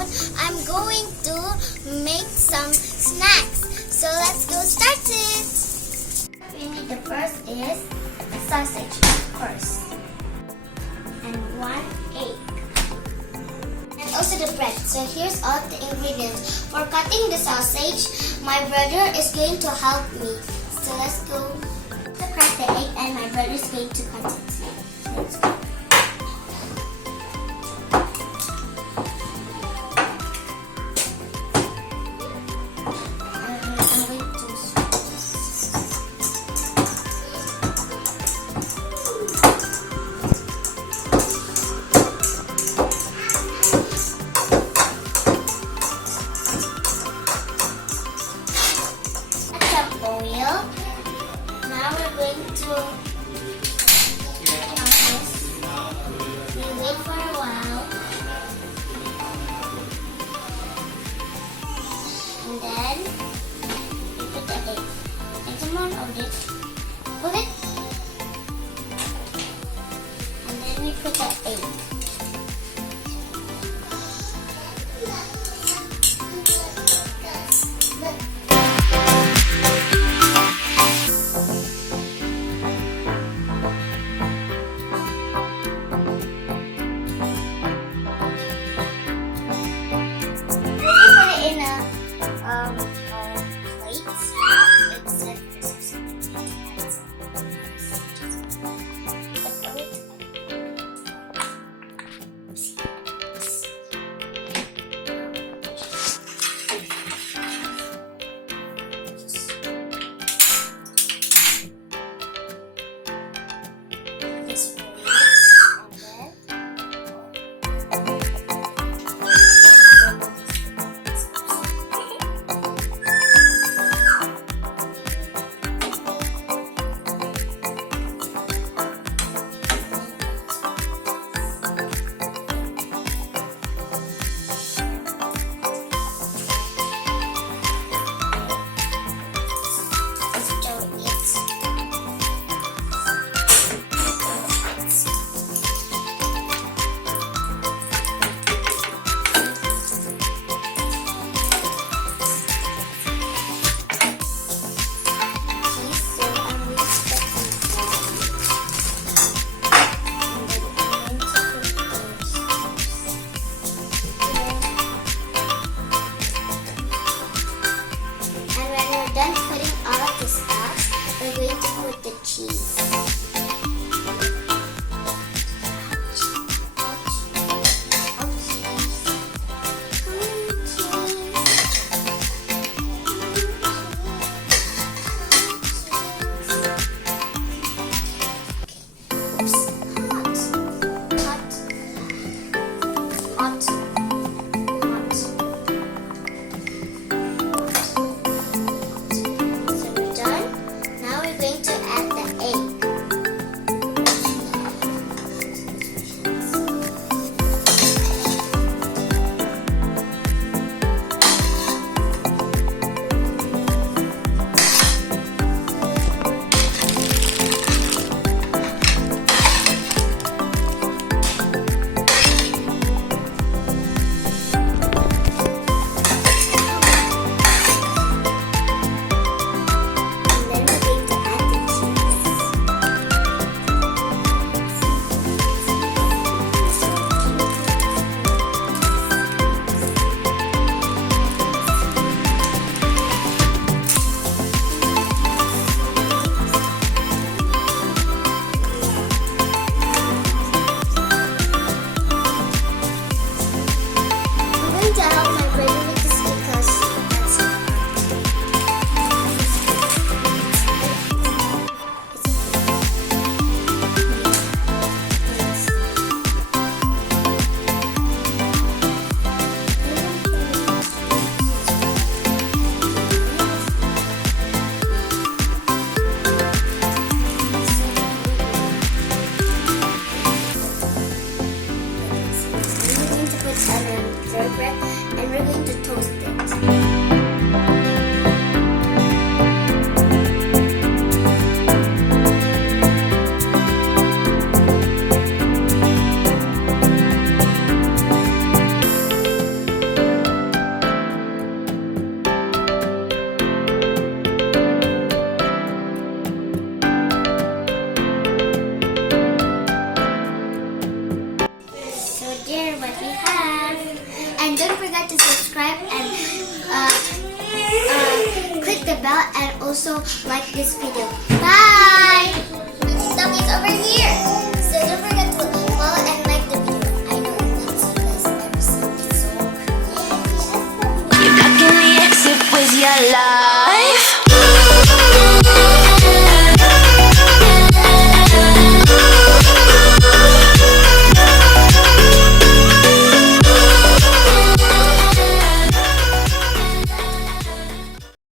oven, I'm going to make some snacks. So let's go start it. We need the first is sausage, of course, and 1 egg, and also the bread. So here's all the ingredients. For cutting the sausage, my brother is going to help me. So let's go to crack the egg, and my brother is going to cut it. Let's go. Now we're going to process. We wait for a while, and then we put the egg. Take some more of it. Put it, and then we put the egg. And we're going to toast it. don't forget to subscribe and click the bell and also like this video. Bye! Dummy's over here. So don't forget to follow and like the video. I know that you guys ever seen it, so creative. You're blocking the exit with your love.